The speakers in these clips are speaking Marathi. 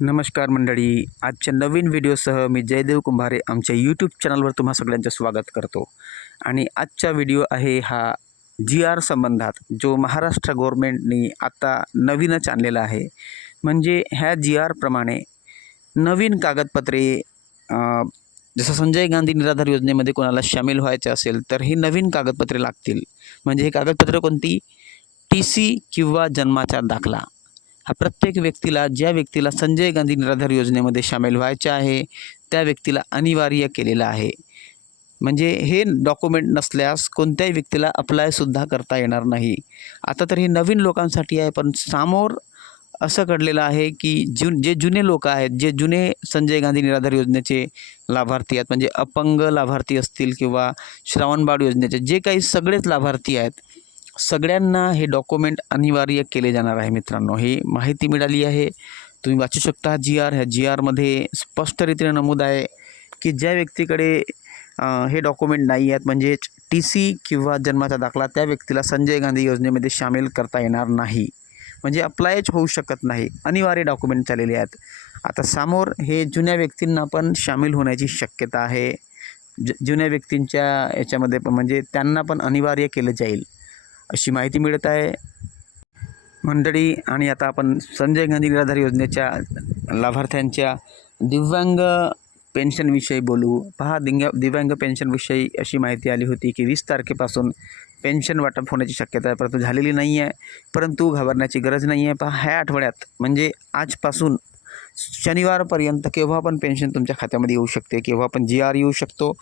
नमस्कार मंडळी, आजच्या नवीन व्हिडिओसह मी जयदेव कुंभारे आमच्या यूट्यूब चॅनलवर तुम्हा सगळ्यांचं स्वागत करतो. आणि आजचा व्हिडिओ आहे हा GR संबंधात, जो महाराष्ट्र गव्हर्नमेंटनी आता नवीनच आणलेला आहे. म्हणजे ह्या GR प्रमाणे नवीन कागदपत्रे जसं संजय गांधी निराधार योजनेमध्ये कोणाला सामील व्हायचे असेल तर ही नवीन कागदपत्रे लागतील. म्हणजे ही कागदपत्रे कोणती? TC किंवा जन्माचा दाखला. हा प्रत्येक व्यक्तीला, ज्या व्यक्तीला संजय गांधी निराधार योजनेमध्ये सामील व्हायचे आहे त्या व्यक्तीला अनिवार्य केलेलं आहे. म्हणजे हे डॉक्युमेंट नसल्यास कोणत्याही व्यक्तीला अप्लायसुद्धा करता येणार नाही. आता तर हे नवीन लोकांसाठी आहे, पण समोर असं घडलेलं आहे की जे जुने लोक आहेत, जे जुने संजय गांधी निराधार योजनेचे लाभार्थी आहेत, म्हणजे अपंग लाभार्थी असतील किंवा श्रावणबाळ योजनेचे जे काही सगळेच लाभार्थी आहेत, सगळ्यांना हे डॉक्युमेंट अनिवार्य केले जाणार आहे. मित्रांनो, ही माहिती मिळाली आहे, तुम्ही वाचू शकता. ह्या GRमध्ये स्पष्टरीतीने नमूद आहे की ज्या व्यक्तीकडे हे डॉक्युमेंट नाही आहेत, म्हणजेच TC किंवा जन्माचा दाखला, त्या व्यक्तीला संजय गांधी योजनेमध्ये सामील करता येणार नाही. म्हणजे अप्लायच होऊ शकत नाही. अनिवार्य डॉक्युमेंट चाललेले आहेत. आता समोर हे जुन्या व्यक्तींना पण सामील होण्याची शक्यता आहे. जुन्या व्यक्तींच्या याच्यामध्ये म्हणजे त्यांना पण अनिवार्य केलं जाईल अशी माहिती मिळत आहे मंडळी. आणि आता आपण संजय गांधी निराधार योजनेच्या लाभार्थ्यांच्या दिव्यांग पेन्शनविषयी बोलू. पहा, दिव्यांग पेन्शनविषयी अशी माहिती आली होती की 20 तारखेपासून पेन्शन वाटप होण्याची शक्यता आहे, परंतु झालेली नाही आहे. परंतु घाबरण्याची गरज नाही आहे. पहा, ह्या आठवड्यात म्हणजे आजपासून शनिवारपर्यंत केव्हा पण पेन्शन तुमच्या खात्यामध्ये येऊ शकते, केव्हा पण GR येऊ शकतो.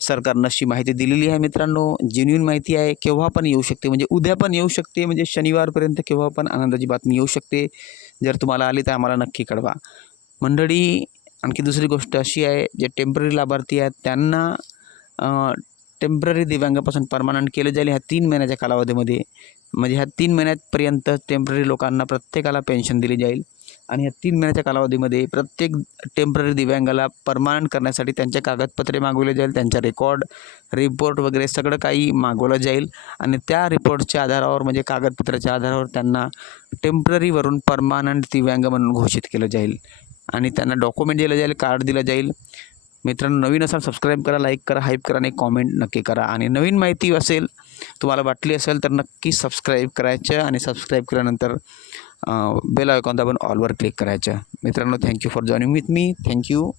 सरकारनं अशी माहिती दिलेली आहे मित्रांनो, जेन्युइन माहिती आहे. केव्हा पण येऊ शकते, म्हणजे उद्या पण येऊ शकते, म्हणजे शनिवारपर्यंत केव्हा पण आनंदाची बातमी येऊ शकते. जर तुम्हाला आली तर आम्हाला नक्की कळवा मंडळी. आणखी दुसरी गोष्ट अशी आहे, जे टेम्पररी लाभार्थी आहेत त्यांना टेम्पररी दिव्यांगापासून परमनंट केलं जाईल ह्या 3 महिन्याच्या कालावधीमध्ये. म्हणजे ह्या 3 महिन्यापर्यंत टेम्पररी लोकांना प्रत्येकाला पेन्शन दिली जाईल. आणि ह्या 3 महिन्याच्या कालावधीमध्ये प्रत्येक टेम्पररी दिव्यांगाला परमनंट करण्यासाठी त्यांचे कागदपत्रे मागवले जाईल, त्यांचा रिपोर्ट वगैरे सगळं काही मागवलं जाईल. आणि त्या रिपोर्टच्या आधारावर, म्हणजे कागदपत्राच्या आधारावर, त्यांना टेम्पररीवरून परमनंट दिव्यांग म्हणून घोषित केलं जाईल. आणि त्यांना डॉक्युमेंट दिलं जाईल, कार्ड दिलं जाईल. मित्रांनो, नवीन असाल सबस्क्राईब करा, लाईक करा, हाईप करा आणि कॉमेंट नक्की करा. आणि नवीन माहिती असेल, तुम्हाला वाटली असेल तर नक्की सबस्क्राईब करायचं. आणि सबस्क्राईब केल्यानंतर बेल आयकॉन दाबून ऑलवर क्लिक करायचं. मित्रांनो, thank you for joining with me. Thank you.